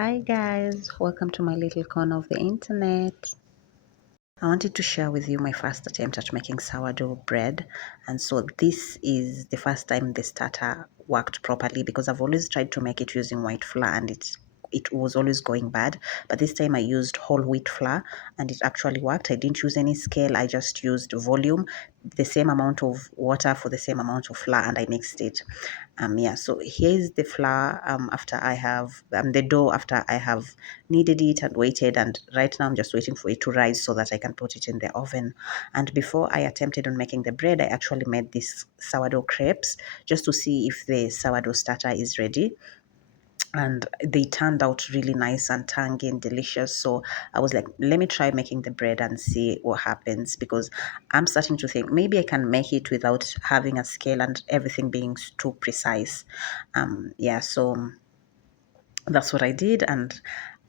Hi guys, welcome to my little corner of the internet. I wanted to share with you my first attempt at making sourdough bread, and so this is the first time the starter worked properly because I've always tried to make it using white flour and it was always going bad, but this time I used whole wheat flour and it actually worked. I didn't use any scale, I just used volume, the same amount of water for the same amount of flour, and I mixed it. Yeah, so here's the flour after I have the dough after I have kneaded it and waited, and right now I'm just waiting for it to rise so that I can put it in the oven. And before I attempted on making the bread, I actually made these sourdough crepes just to see if the sourdough starter is ready, and they turned out really nice and tangy and delicious. So I was like, let me try making the bread and see what happens, because I'm starting to think maybe I can make it without having a scale and everything being too precise. Yeah, so that's what I did, and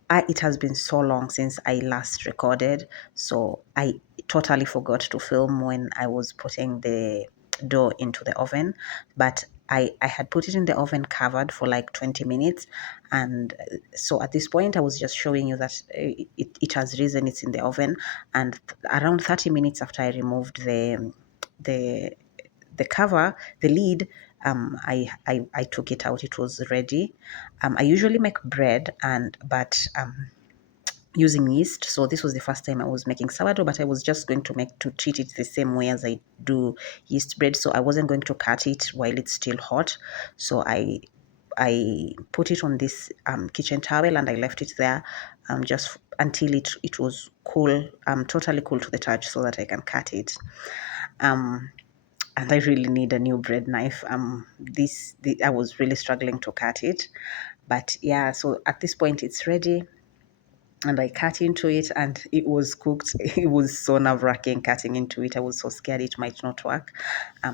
it has been so long since I last recorded, so I totally forgot to film when I was putting the dough into the oven. But I had put it in the oven covered for like 20 minutes. And so at this point, I was just showing you that it has risen, it's in the oven. And around 30 minutes after I removed the the cover, the lid, I took it out. It was ready. I usually make bread, but using yeast. So this was the first time I was making sourdough, but I was just going to treat it the same way as I do yeast bread. So I wasn't going to cut it while it's still hot. So I put it on this kitchen towel and I left it there just until it was cool, totally cool to the touch, so that I can cut it. Um, and I really need a new bread knife. I was really struggling to cut it, but yeah. So at this point, it's ready, and I cut into it, and it was cooked. It was so nerve-wracking cutting into it. I was so scared it might not work.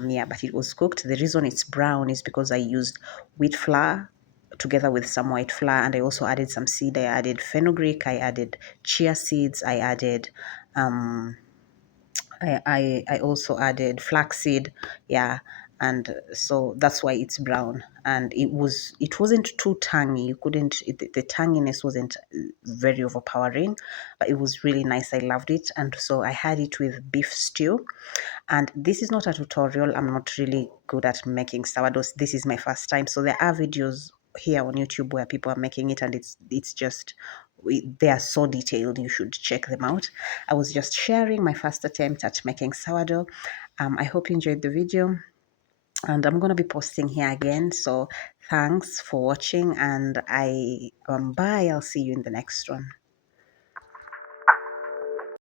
Yeah, but it was cooked. The reason it's brown is because I used wheat flour together with some white flour, and I also added some seed. I added fenugreek. I added chia seeds. Um, I also added flaxseed, yeah, and so that's why it's brown. And it wasn't too tangy. You couldn't the tanginess wasn't very overpowering, but it was really nice. I loved it, and so I had it with beef stew. And this is not a tutorial. I'm not really good at making sourdough. This is my first time, so there are videos here on YouTube where people are making it, and it's just they are so detailed. You should check them out. I was just sharing my first attempt at making sourdough. I hope you enjoyed the video, and I'm gonna be posting here again. So thanks for watching, and bye. I'll see you in the next one.